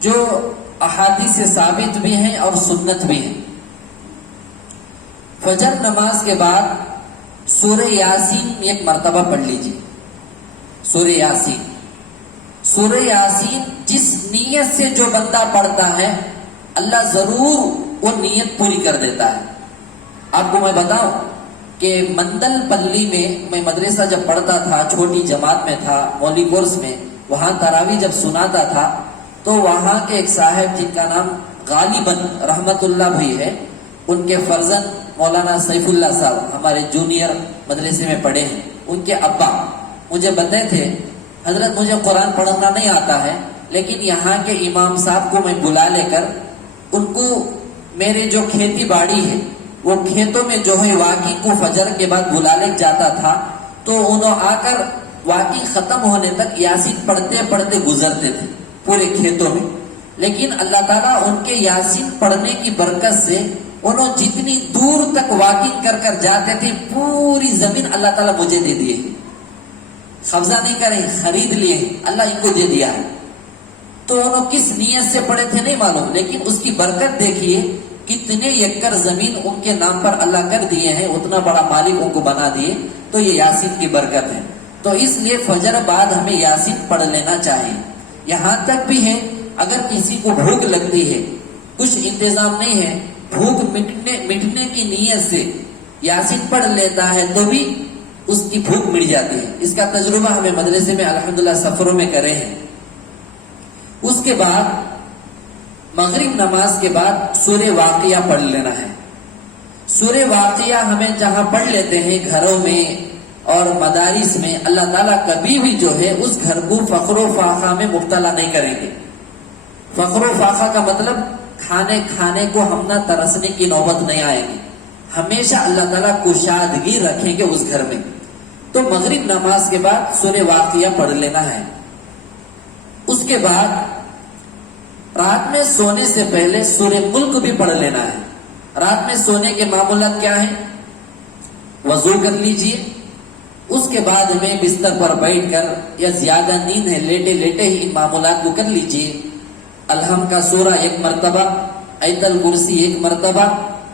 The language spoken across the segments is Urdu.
جو احادیث سے ثابت بھی ہیں اور سنت بھی ہیں۔ فجر نماز کے بعد سورہ یاسین ایک مرتبہ پڑھ لیجیے۔ سورہ یاسین، سورہ یاسین جس نیت سے جو بندہ پڑھتا ہے اللہ ضرور وہ نیت پوری کر دیتا ہے۔ آپ کو میں بتاؤں کہ مندل پلی میں مدرسہ جب پڑھتا تھا، چھوٹی جماعت میں تھا، مولوی کورس میں، وہاں تراویح جب سناتا تھا تو وہاں کے ایک صاحب جن کا نام غالباً رحمت اللہ بھی ہے، ان کے فرزند مولانا سیف اللہ صاحب ہمارے جونیئر مدرسے میں پڑھے ہیں، ان کے ابا مجھے بتائے تھے حضرت مجھے قرآن پڑھنا نہیں آتا ہے، لیکن یہاں کے امام صاحب کو میں بلا لے کر ان کو میرے جو کھیتی باڑی ہے وہ کھیتوں میں جو ہے واقعی کو فجر کے بعد بلا لے جاتا تھا، تو انہوں آ کر واقعی ختم ہونے تک یاسین پڑھتے پڑھتے گزرتے تھے پورے کھیتوں میں۔ لیکن اللہ تعالیٰ ان کے یاسین پڑھنے کی برکت سے انہوں جتنی دور تک واکنگ کر کر جاتے تھے پوری زمین اللہ تعالیٰ مجھے دے دیے، قبضہ نہیں کریں، خرید لیے، اللہ ان کو دے دیا ہے۔ تو انہوں کس نیت سے پڑے تھے نہیں معلوم، لیکن اس کی برکت دیکھیے، کتنے ایکڑ زمین ان کے نام پر اللہ کر دیے ہیں، اتنا بڑا مالک ان کو بنا دیے۔ تو یہ یاسین کی برکت ہے۔ تو اس لیے فجر بعد ہمیں یاسین پڑھ لینا چاہیے۔ یہاں تک بھی ہے اگر کسی کو بھوک لگتی ہے، کچھ انتظام نہیں ہے، بھوک مٹنے کی نیت سے یاسین پڑھ لیتا ہے تو بھی اس کی بھوک مٹ جاتی ہے۔ اس کا تجربہ ہمیں مدرسے میں الحمدللہ سفروں میں کرے ہیں۔ اس کے بعد مغرب نماز کے بعد سورہ واقعہ پڑھ لینا ہے۔ سورہ واقعہ ہمیں جہاں پڑھ لیتے ہیں گھروں میں اور مدارس میں، اللہ تعالیٰ کبھی بھی جو ہے اس گھر کو فقر و فاقہ میں مبتلا نہیں کریں گے۔ فقر و فاقہ کا مطلب کھانے کو ہم نہ ترسنے کی نوبت نہیں آئے گی، ہمیشہ اللہ تعالیٰ کشادگی رکھیں گے اس گھر میں۔ تو مغرب نماز کے بعد سورہ واقعہ پڑھ لینا ہے۔ اس کے بعد رات میں سونے سے پہلے سورہ ملک بھی پڑھ لینا ہے۔ رات میں سونے کے معمولات کیا ہیں؟ وضو کر لیجئے، اس کے بعد میں بستر پر بیٹھ کر یا زیادہ نیند ہے لیٹے لیٹے ہی ان معمولات کو کر لیجئے۔ الحمد کا سورہ ایک مرتبہ، آیت الکرسی ایک مرتبہ،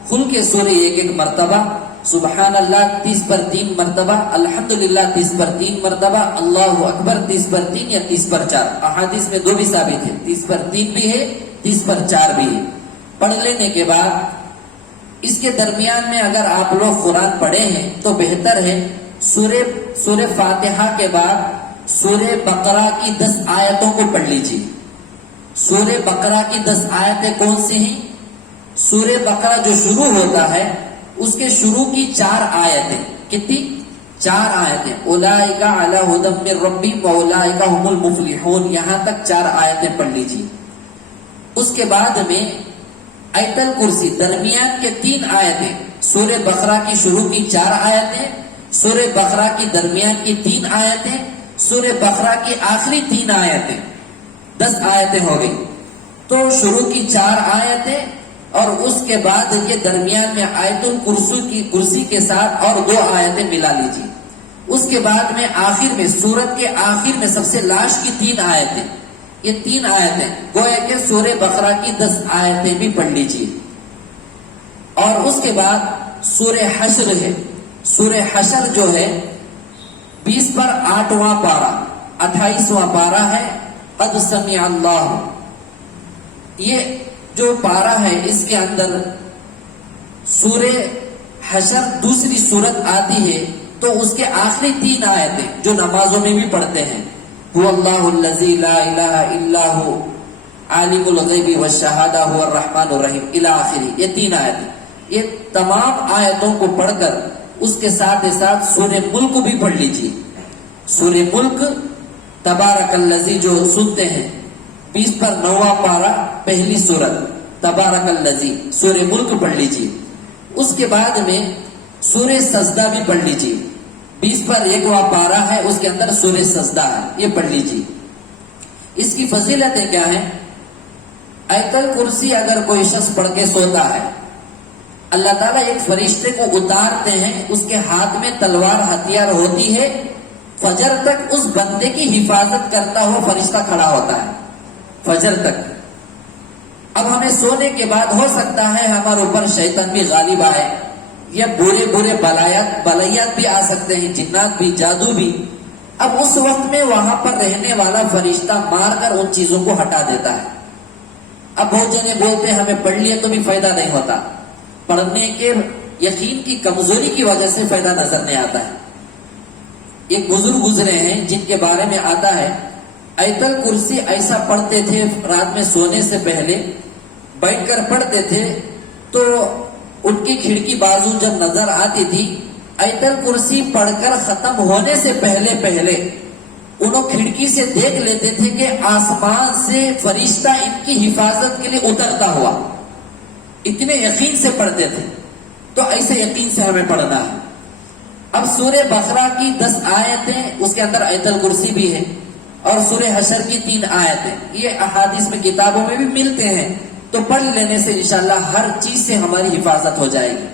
خلق کے سورہ ایک مرتبہ، سبحان اللہ 30 پر 3 مرتبہ، الحمدللہ 30 پر 3 مرتبہ، اللہ اکبر 30 پر 3 یا 30 پر 4، احادیث میں 2 بھی ثابت ہے، 30 پر 3 بھی ہے، 30 پر 4 بھی ہے۔ پڑھ لینے کے بعد اس کے درمیان میں اگر آپ لوگ قرآن پڑھے ہیں تو بہتر ہے سورہ فاتحہ کے بعد سورہ بقرہ کی 10 آیتوں کو پڑھ لیجیے۔ سورہ بقرہ کی 10 آیتیں کون سی ہیں؟ سورہ بقرہ جو شروع ہوتا ہے اس کے شروع کی 4 آیتیں، کتنی؟ 4 آیتیں، اولئک علی ھدی من ربہم واولئک ھم المفلحون، یہاں تک 4 آیتیں پڑھ لیجیے۔ اس کے بعد میں آیت الکرسی درمیان کے 3 آیتیں، سورہ بقرہ کی شروع کی 4 آیتیں، سورہ بقرہ کی درمیان کی 3 آیتیں، سورہ بقرہ کی آخری 3 آیتیں، 10 آیتیں ہو گئی۔ تو شروع کی 4 آیتیں اور اس کے بعد کے درمیان میں آیت الکرسی کے ساتھ اور 2 آیتیں ملا لیجیے۔ اس کے بعد میں آخر میں سورت کے آخر میں سب سے لاسٹ کی 3 آیتیں، یہ 3 آیتیں گویا کہ سورہ بقرہ کی 10 آیتیں بھی پڑھ لیجیے۔ اور اس کے بعد سورہ حشر ہے۔ سورہ حشر جو ہے 20 پر 8واں پارہ، 28واں پارہ ہے، قد سمع اللہ۔ یہ جو پارہ ہے اس کے اندر سورہ حشر دوسری سورت آتی ہے تو اس کے آخری 3 آیتیں جو نمازوں میں بھی پڑھتے ہیں، هو اللہ الذی لا الہ الا هو عالم الغیب والشہادہ هو الرحمن الرحیم الی آخری، یہ 3 آیتیں۔ یہ تمام آیتوں کو پڑھ کر اس کے ساتھ سورہ ملک بھی پڑھ لیجیے۔ سورہ ملک تبارک الذی جو سنتے ہیں 20 پر 9واں پارہ پہلی سورت تبارک الذی، سورہ ملک پڑھ لیجیے۔ اس کے بعد میں سورہ سجدہ بھی پڑھ لیجیے، 20 پر 1واں پارہ ہے، اس کے اندر سورہ سجدہ ہے، یہ پڑھ لیجیے۔ اس کی فضیلتیں کیا ہیں؟ آیت الکرسی اگر کوئی شخص پڑھ کے سوتا ہے، اللہ تعالیٰ ایک فرشتے کو اتارتے ہیں، اس کے ہاتھ میں تلوار ہتھیار ہوتی ہے، فجر تک اس بندے کی حفاظت کرتا ہوا فرشتہ کھڑا ہوتا ہے، فجر تک اب ہمیں سونے کے بعد ہو سکتا ہے ہمارے اوپر شیطان بھی غالب آئے، یا برے برے بلیات بھی آ سکتے ہیں، جنات بھی، جادو بھی۔ اب اس وقت میں وہاں پر رہنے والا فرشتہ مار کر ان چیزوں کو ہٹا دیتا ہے۔ اب بہت جنے بولتے ہیں ہمیں پڑھ لیا تو بھی فائدہ نہیں ہوتا، پڑھنے کے یقین کی کمزوری کی وجہ سے فائدہ نظر نہیں آتا ہے۔ ایک بزرگ گزرے ہیں جن کے بارے میں آتا ہے آیت الکرسی ایسا پڑھتے تھے، رات میں سونے سے پہلے بیٹھ کر پڑھتے تھے تو ان کی کھڑکی بازو جب نظر آتی تھی، آیت الکرسی پڑھ کر ختم ہونے سے پہلے انہوں کھڑکی سے دیکھ لیتے تھے کہ آسمان سے فرشتہ ان کی حفاظت کے لیے اترتا ہوا۔ اتنے یقین سے پڑھتے تھے۔ تو ایسے یقین سے ہمیں پڑھنا ہے۔ اب سورہ بقرہ کی 10 آیتیں، اس کے اندر آیت الکرسی بھی ہے، اور سورہ حشر کی 3 آیتیں، یہ احادیث میں کتابوں میں بھی ملتے ہیں، تو پڑھ لینے سے انشاءاللہ ہر چیز سے ہماری حفاظت ہو جائے گی۔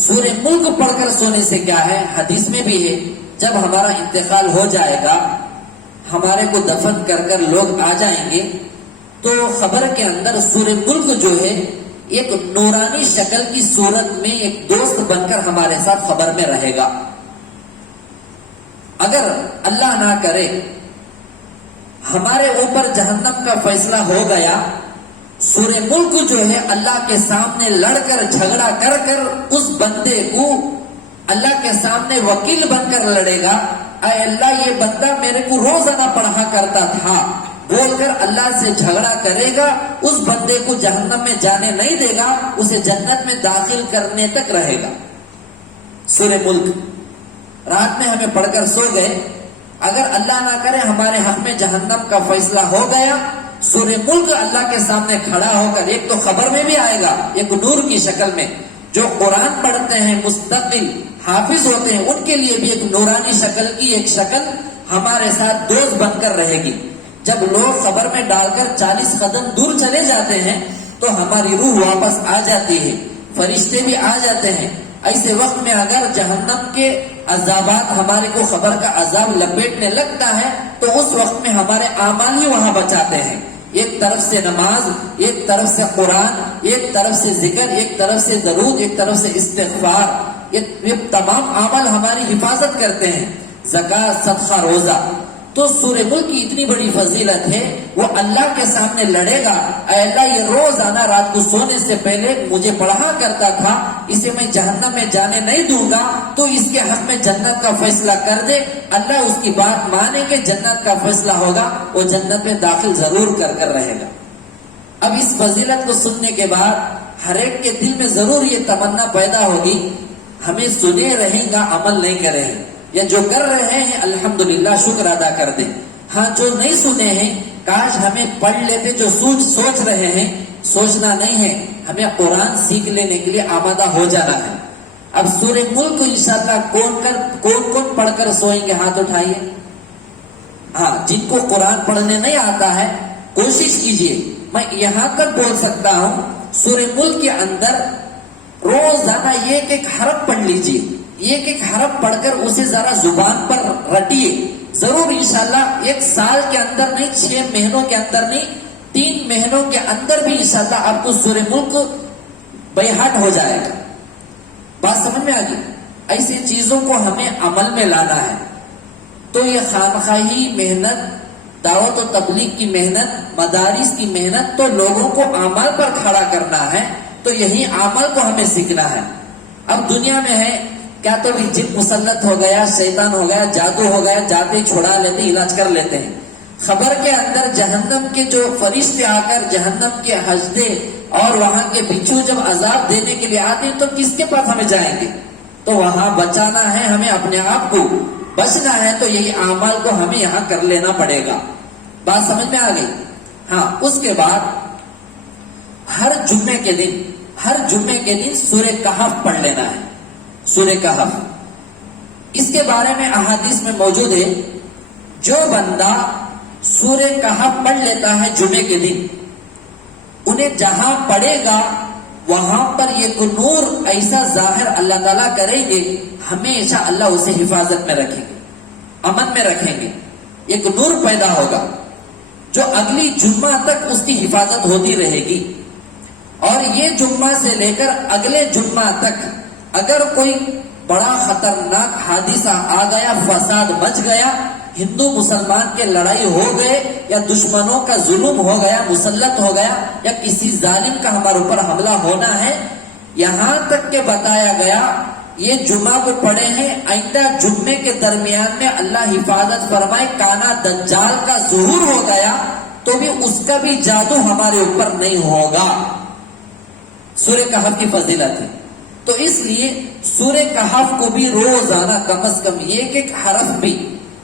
سورہ ملک پڑھ کر سونے سے کیا ہے، حدیث میں بھی ہے، جب ہمارا انتقال ہو جائے گا، ہمارے کو دفن کر کر لوگ آ جائیں گے، تو خبر کے اندر سورہ ملک جو ہے ایک نورانی شکل کی صورت میں ایک دوست بن کر ہمارے ساتھ خبر میں رہے گا۔ اگر اللہ نہ کرے ہمارے اوپر جہنم کا فیصلہ ہو گیا، سورہ ملک جو ہے اللہ کے سامنے لڑ کر جھگڑا کر کر اس بندے کو اللہ کے سامنے وکیل بن کر لڑے گا، اے اللہ یہ بندہ میرے کو روزانہ پڑھا کرتا تھا بول کر اللہ سے جھگڑا کرے گا، اس بندے کو جہنم میں جانے نہیں دے گا، اسے جنت میں داخل کرنے تک رہے گا۔ سورہ ملک رات میں ہمیں پڑھ کر سو گئے، اگر اللہ نہ کرے ہمارے حق میں جہنم کا فیصلہ ہو گیا، سورہ ملک اللہ کے سامنے کھڑا ہو کر، ایک تو خبر میں بھی آئے گا، ایک نور کی شکل میں، جو قرآن پڑھتے ہیں مستقل حافظ ہوتے ہیں ان کے لیے بھی ایک نورانی شکل کی ایک شکل ہمارے ساتھ دوست بن کر رہے گی۔ جب لوگ خبر میں ڈال کر 40 قدم دور چلے جاتے ہیں تو ہماری روح واپس آ جاتی ہے، فرشتے بھی آ جاتے ہیں۔ ایسے وقت میں اگر جہنم کے عذابات ہمارے کو خبر کا عذاب لپیٹنے لگتا ہے تو اس وقت میں ہمارے اعمال ہی وہاں بچاتے ہیں۔ ایک طرف سے نماز، ایک طرف سے قرآن، ایک طرف سے ذکر، ایک طرف سے درود، ایک طرف سے استغفار، یہ تمام اعمال ہماری حفاظت کرتے ہیں۔ زکات، صدقہ، روزہ۔ تو سورہ ملک کی اتنی بڑی فضیلت ہے، وہ اللہ کے سامنے لڑے گا، اے اللہ یہ روزانہ رات کو سونے سے پہلے مجھے پڑھا کرتا تھا، اسے میں جہنم میں جانے نہیں دوں گا، تو اس کے حق میں جنت کا فیصلہ کر دے۔ اللہ اس کی بات مانے کہ جنت کا فیصلہ ہوگا، وہ جنت میں داخل ضرور کر کر رہے گا۔ اب اس فضیلت کو سننے کے بعد ہر ایک کے دل میں ضرور یہ تمنا پیدا ہوگی، ہمیں سنے رہیں گا، عمل نہیں کریں گے، یا جو کر رہے ہیں الحمدللہ شکر ادا کر دیں۔ ہاں جو نہیں سنے ہیں کاش ہمیں پڑھ لیتے، جو سوچ رہے ہیں سوچنا نہیں ہے، ہمیں قرآن سیکھ لینے کے لیے آمادہ ہو جانا ہے۔ اب سورہ ملک انشاءاللہ کون پڑھ کر سوئیں گے، ہاتھ اٹھائیے۔ ہاں جن کو قرآن پڑھنے نہیں آتا ہے کوشش کیجئے، میں یہاں تک بول سکتا ہوں سورہ ملک کے اندر روزانہ ایک حرف پڑھ لیجئے، ایک حرف پڑھ کر اسے ذرا زبان پر رٹیے، ضرور انشاءاللہ 1 سال کے اندر نہیں، 6 مہینوں کے اندر نہیں، 3 مہینوں کے اندر بھی انشاءاللہ آپ کو سورہ ملک بیہات ہو جائے گا۔ بات سمجھ میں آ گئی؟ ایسی چیزوں کو ہمیں عمل میں لانا ہے۔ تو یہ خانقاہی محنت، دعوت و تبلیغ کی محنت، مدارس کی محنت، تو لوگوں کو اعمال پر کھڑا کرنا ہے، تو یہی عمل کو ہمیں سیکھنا ہے۔ اب دنیا میں ہے کیا تو بھی جن مسلط ہو گیا، شیطان ہو گیا، جادو ہو گیا، جاتے چھڑا لیتے، علاج کر لیتے ہیں۔ خبر کے اندر جہنم کے جو فرشتے آ کر جہنم کے حجدے اور وہاں کے بچھو جب عذاب دینے کے لیے آتے ہیں تو کس کے پاس ہمیں جائیں گے؟ تو وہاں بچانا ہے ہمیں، اپنے آپ کو بچنا ہے، تو یہی اعمال کو ہمیں یہاں کر لینا پڑے گا۔ بات سمجھ میں آ گئی؟ ہاں اس کے بعد ہر جمعے کے دن سورہ کہف پڑھ لینا ہے۔ سورہ کہف، اس کے بارے میں احادیث میں موجود ہے، جو بندہ سورہ کہف پڑھ لیتا ہے جمعے کے دن، انہیں جہاں پڑھے گا وہاں پر ایک نور ایسا ظاہر اللہ تعالیٰ کریں گے، ہمیشہ اللہ اسے حفاظت میں رکھیں گے، امن میں رکھیں گے، ایک نور پیدا ہوگا۔ جو اگلی جمعہ تک اس کی حفاظت ہوتی رہے گی، اور یہ جمعہ سے لے کر اگلے جمعہ تک اگر کوئی بڑا خطرناک حادثہ آ گیا، فساد مچ گیا، ہندو مسلمان کے لڑائی ہو گئے، یا دشمنوں کا ظلم ہو گیا، مسلط ہو گیا، یا کسی ظالم کا ہمارے اوپر حملہ ہونا ہے، یہاں تک کہ بتایا گیا یہ جمعہ کو پڑھے ہیں، آئندہ جمعے کے درمیان میں اللہ حفاظت فرمائے کانا دجال کا ظہور ہو گیا تو بھی اس کا بھی جادو ہمارے اوپر نہیں ہوگا۔ سورہ کہف کی فضیلت ہے، تو اس لیے سورہ کہف کو بھی روزانہ کم از کم ایک ایک حرف بھی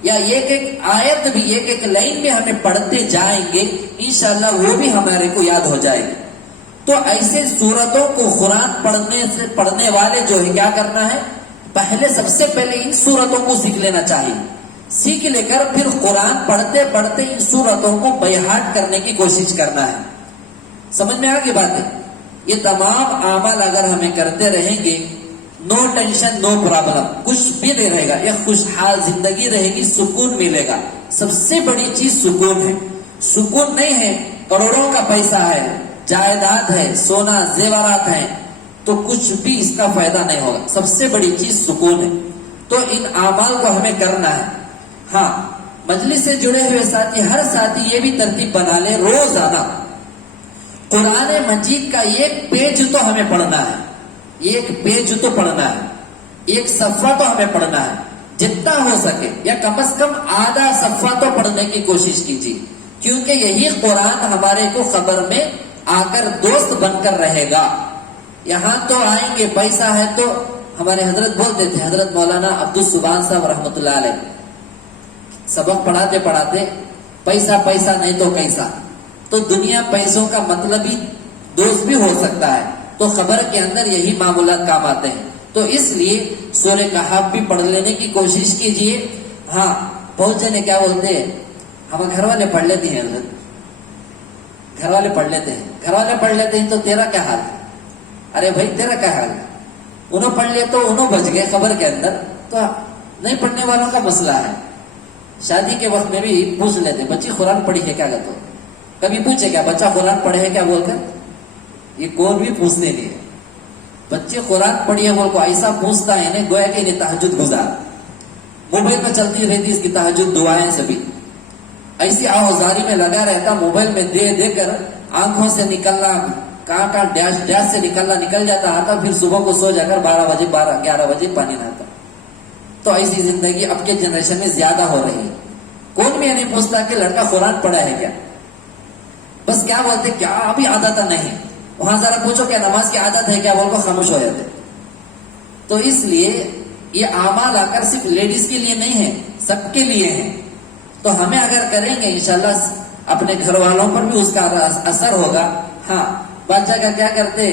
یا ایک ایک آیت بھی، ایک ایک لائن بھی ہمیں پڑھتے جائیں گے، انشاءاللہ وہ بھی ہمارے کو یاد ہو جائے گی۔ تو ایسے سورتوں کو قرآن پڑھنے والے جو ہے کیا کرنا ہے، پہلے سب سے پہلے ان سورتوں کو سیکھ لینا چاہیے، سیکھ لے کر پھر قرآن پڑھتے پڑھتے ان سورتوں کو بیہات کرنے کی کوشش کرنا ہے۔ سمجھ میں آ گئی بات ہے؟ یہ تمام اعمال اگر ہمیں کرتے رہیں گے، نو ٹینشن نو پرابلم، کچھ بھی نہیں رہے گا، یہ خوشحال زندگی رہے گی، سکون ملے گا۔ سب سے بڑی چیز سکون ہے۔ سکون نہیں ہے کروڑوں کا پیسہ ہے، جائیداد ہے، سونا زیورات ہیں، تو کچھ بھی اس کا فائدہ نہیں ہوگا۔ سب سے بڑی چیز سکون ہے۔ تو ان اعمال کو ہمیں کرنا ہے۔ ہاں، مجلس سے جڑے ہوئے ساتھی، ہر ساتھی یہ بھی ترتیب بنا لے، روزانہ قرآن مجید کا ایک پیج تو ہمیں پڑھنا ہے، ایک پیج تو پڑھنا ہے، ایک صفحہ تو ہمیں پڑھنا ہے، جتنا ہو سکے، یا کم از کم آدھا صفحہ تو پڑھنے کی کوشش کیجیے، کیونکہ یہی قرآن ہمارے کو خبر میں آ کر دوست بن کر رہے گا۔ یہاں تو آئیں گے، پیسہ ہے تو ہمارے حضرت بولتے تھے، حضرت مولانا عبدالسبحان صاحب رحمۃ اللہ علیہ، سبق پڑھاتے پڑھاتے پیسہ پیسہ نہیں تو کیسا، تو دنیا پیسوں کا مطلب ہی دوست بھی ہو سکتا ہے، تو خبر کے اندر یہی معمولات کام آتے ہیں۔ تو اس لیے سورہ کہف بھی پڑھ لینے کی کوشش کیجیے۔ ہاں، بہت جنے کیا بولتے ہیں، ہم گھر والے پڑھ لیتے ہیں، حضرت گھر والے پڑھ لیتے ہیں، گھر والے پڑھ لیتے ہیں تو تیرا کیا حال ہے؟ ارے بھائی تیرا کیا حال ہے؟ انہوں پڑھ لیے تو انہوں بچ گئے خبر کے اندر، تو نہیں پڑھنے والوں کا مسئلہ ہے۔ شادی کے وقت میں بھی پوچھ لیتے، بچی قرآن پڑھی ہے کیا؟ کہتے کبھی پوچھے کیا بچہ قرآن پڑھے ہے کیا بول کر؟ یہ کون بھی پوچھنے نہیں ہے۔ بچے قرآن پڑھی ہے بول کو ایسا پوچھتا ہے انہیں گویا کہ انہیں تہجد گزار، موبائل میں چلتی رہتی اس کی تہجد دعائیں سبھی، ایسی آوازاری میں لگا رہتا، موبائل میں دے دے کر آنکھوں سے نکلنا، کہاں کہاں ڈیش ڈیش سے نکل جاتا آتا، پھر صبح کو سو جا کر 11 بجے پانی نہاتا۔ تو ایسی زندگی اب کے جنریشن میں زیادہ ہو رہی ہے۔ کون بھی نہیں پوچھتا کہ لڑکا قرآن پڑھا ہے کیا، بس کیا بولتے کیا ابھی عادت نہیں، وہاں ذرا پوچھو کیا نماز کی عادت ہے کیا بول کو خاموش ہو جاتے۔ تو اس لیے یہ اعمال آ کر صرف لیڈیز کے لیے نہیں ہے، سب کے لیے ہے۔ تو ہمیں اگر کریں گے انشاءاللہ اپنے گھر والوں پر بھی اس کا اثر ہوگا۔ ہاں، بادشاہ کا کیا کرتے،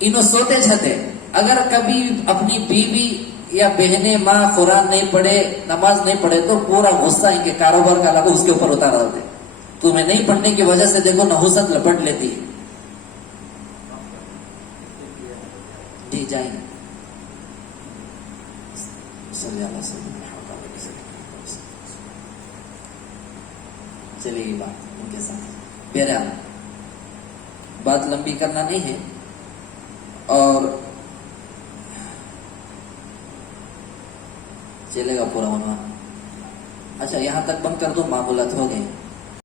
انہوں سوتے چھتے، اگر کبھی اپنی بیوی یا بہنیں ماں قرآن نہیں پڑھے، نماز نہیں پڑھے، تو پورا غصہ ان کے کاروبار کا لگا اس کے اوپر اتار دیتے۔ تمہیں نہیں پڑھنے کی وجہ سے دیکھو نحوست لپٹ لیتی ہے۔ جی جائیں چلے گی بات ان کے ساتھ، بہرحال بات لمبی کرنا نہیں ہے، اور چلے گا پورا ہونا۔ اچھا یہاں تک بند کر دو، معمولات ہو گئے۔